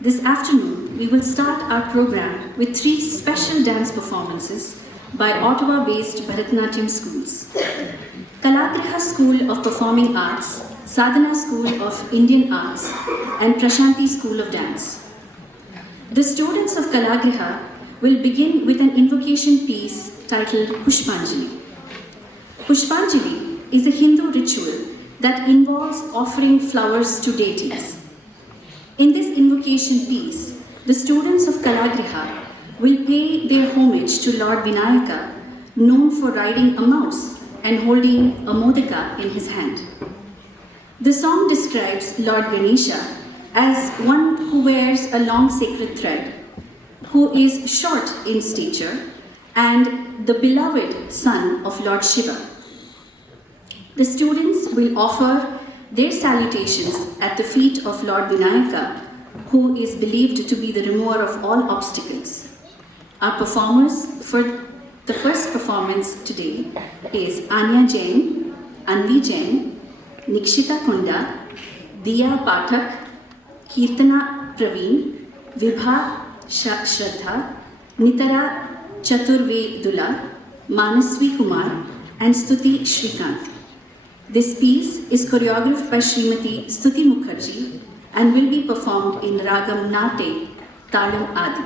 This afternoon, we will start our program with 3 special dance performances by Ottawa-based Bharatanatyam schools. Kalagriha School of Performing Arts, Sadhana School of Indian Arts, and Prashanti School of Dance. The students of Kalagriha will begin with an invocation piece titled Pushpanjali. Pushpanjali is a Hindu ritual that involves offering flowers to deities. In this invocation piece, the students of Kalagriha will pay their homage to Lord Vinayaka, known for riding a mouse and holding a modaka in his hand. The song describes Lord Ganesha as one who wears a long sacred thread, who is short in stature, and the beloved son of Lord Shiva. The students will offer their salutations at the feet of Lord Vinayaka, who is believed to be the remover of all obstacles. Our performers for the first performance today is Anya Jain, Anvi Jain, Nikshita Kunda, Diya Pathak, Kirtana Praveen, Vibha Shraddha, Nitara Chaturvedula, Manasvi Kumar, and Stuti Shrikant. This piece is choreographed by Srimati Stuti Mukherjee and will be performed in Ragam Nate, Talam Adi.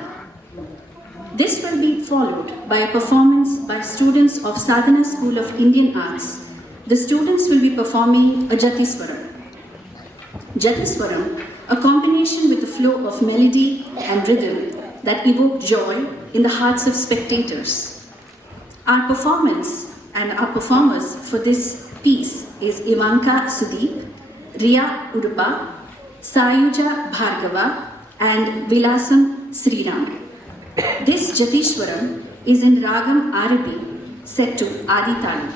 This will be followed by a performance by students of Sadhana School of Indian Arts. The students will be performing a Jatiswaram. Jatiswaram, a combination with the flow of melody and rhythm that evoke joy in the hearts of spectators. Our performance and our performers for this piece is Ivanka Sudeep, Riya Udupa, Sayuja Bhargava, and Vilasam Sriram. This Jatishwaram is in Ragam Arabi, set to Adi Tali.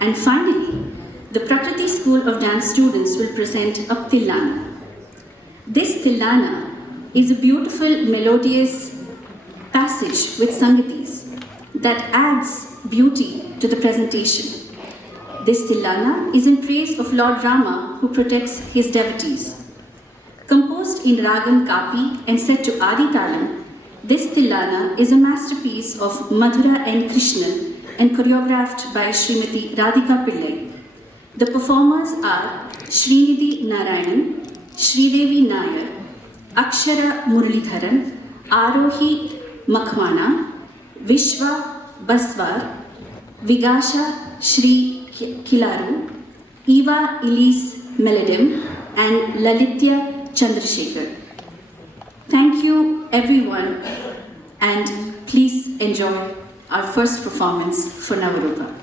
And finally, the Prakriti School of Dance students will present a Tillana. This Tillana is a beautiful melodious passage with Sangatis that adds beauty to the presentation. This Tillana is in praise of Lord Rama, who protects his devotees. Composed in Ragam Kapi and set to Adi Talam, this Tillana is a masterpiece of Madhura N. Krishnan and choreographed by Srimati Radhika Pillai. The performers are Srinidhi Narayanan, Sridevi Nair, Akshara Muralidharan, Arohi Makhwana, Vishwa Baswar, Vigasha Shri Kilaru, Eva Elise Meladim, and Lalitya Chandrasekhar. Thank you everyone, and please enjoy our first performance for Navarupa.